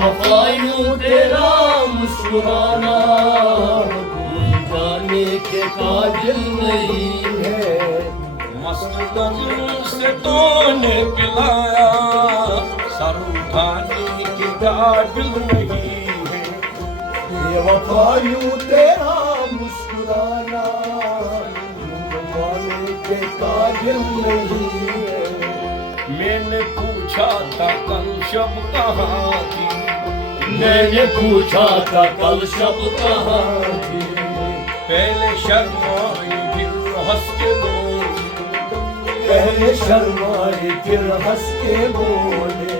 बेवफा यूं तेरा मुस्कुराना भूल जाने के काबिल नहीं है। मस्त नज़रों से तूने पिलाया, सर उठाने के काबिल नहीं है। बेवफा यूं तेरा मुस्कुराना भूल जाने के काबिल नहीं है। मैंने पूछा था कल शब कहाँ थी, मैंने पूछा था कल शब कहाँ थी। पहले शर्माई फिर हंस के बोली, पहले शर्माए फिर हंस के बोले।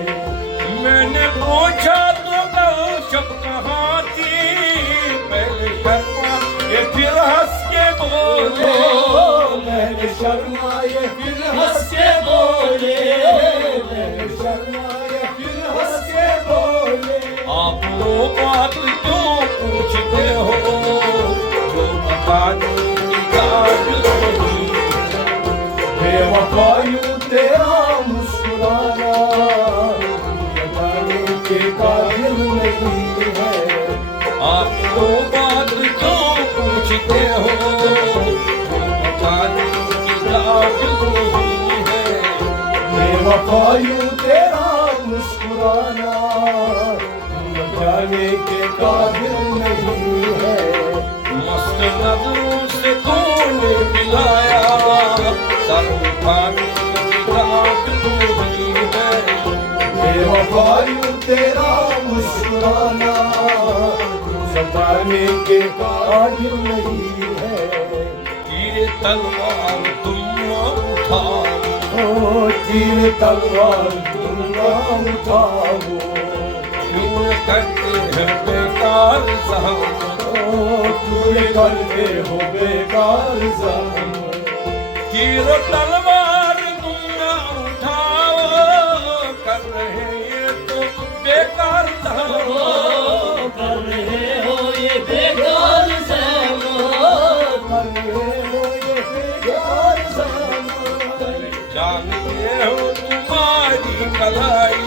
मैंने पूछा तो कल शब कहाँ थी, पहले शर्माए फिर हंस के बोले। मैंने शर्माए फिर हंस के बोले। मैंने शर्माए फिर हंस के बोले। आप वो बात क्यों पूछते हो जो बताने की काबिल नहीं। बेवफा यूं तेरा मुस्कुराना बताने के काबिल नहीं है। आप वो बात क्यों पूछते हो जो बताने की काबिल नहीं है। बेवफा यूं तेरा मुस्कुराना बताने के काबिल नहीं है। मस्त नजरों से तूने पिलाया, सर उठाने की काबिल नहीं है। बेवफा यूं तेरा मुस्कुराना बताने के काबिल नहीं है। तीर तलवार तुम उठाओ, ओ तीर तलवार तुम ना उठाओ। क्यों करते हैं बेकार ज़हमत, पूरे करते हो बेकार ज़हम। तीर तलवार तुम ना उठाओ, कर रहे ये तो बेकार ज़हमत। कर रहे हो ये बेकार ज़हम। कर रहे हो ये बेकार ज़हम। जानते हो तुम्हारी कलाई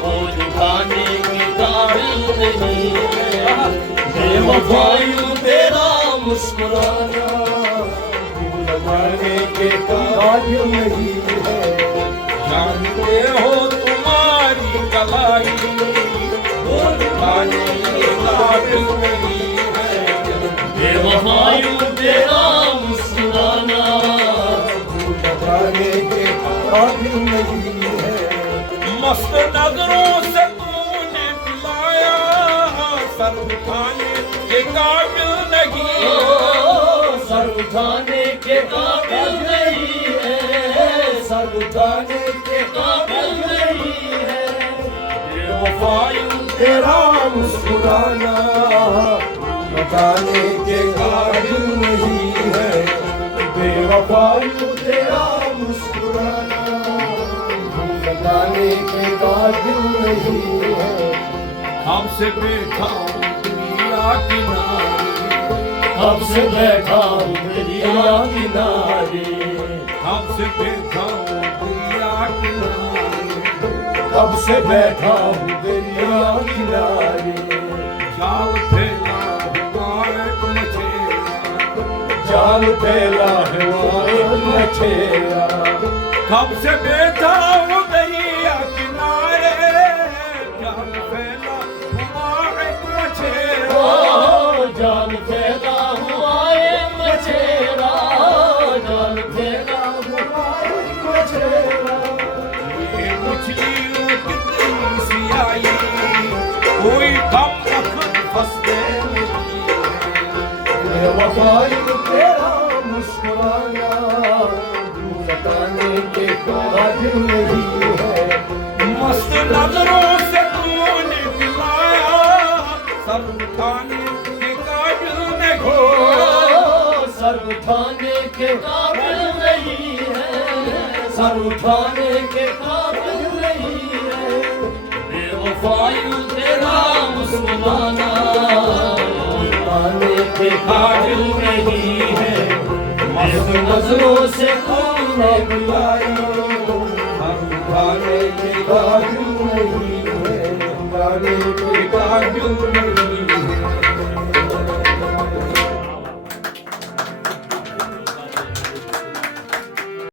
बोझ उठाने के काबिल नहीं है। बेवफा यूं तेरा मुस्कुराना लगाने के काबिल नहीं है। जानते हो तुम्हारी कलाई उठाने के काबिल नहीं है। बेवफा यूं तेरा मुस्कुराना लगाने के काबिल नहीं है। मस्त नजरों से तूने पिलाया, सर उठाने के काबिल नहीं है। सर उठाने के काबिल नहीं है। सर उठाने के काबिल नहीं है। बेवफा यूं तेरा मुस्कुराना बताने के काबिल नहीं है। बेवफा यूं तेरा मुस्कुराना बताने के काबिल नहीं है। हमसे बैठा हूँ दुनिया किनारे, हमसे बैठा हूँ दरिया किनारे। हमसे बैठा हूँ दुनिया किनारे। कब से बैठा हूँ दरिया किनारे। जाल फैला हुआ एक मछेरा, जाल फैला है वो एक मछेरा। कब से बैठा हूँ दरिया किनारे, जाल फैला हुआ एक मछेरा। जाल फैला हुआ एक मछेरा। जाल फैला हुआ एक मछेरा। ये मछली कितनी सी आई, कोई कम वक्त फंसते नहीं है। बेवफा यूं तेरा मुस्कुराना बताने के काबिल नहीं है। मस्त नजरों से तूने पिलाया, सर उठाने के काबिल नहीं है। सर उठाने के काबिल नहीं है। सर उठाने के काबिल नहीं है। बेवफा यूं तेरा मुस्कुराना बताने के काबिल नहीं है। मस्त नजरों से तूने बुलाया, सर उठाने के काबिल नहीं है। जाने कोई काजू नहीं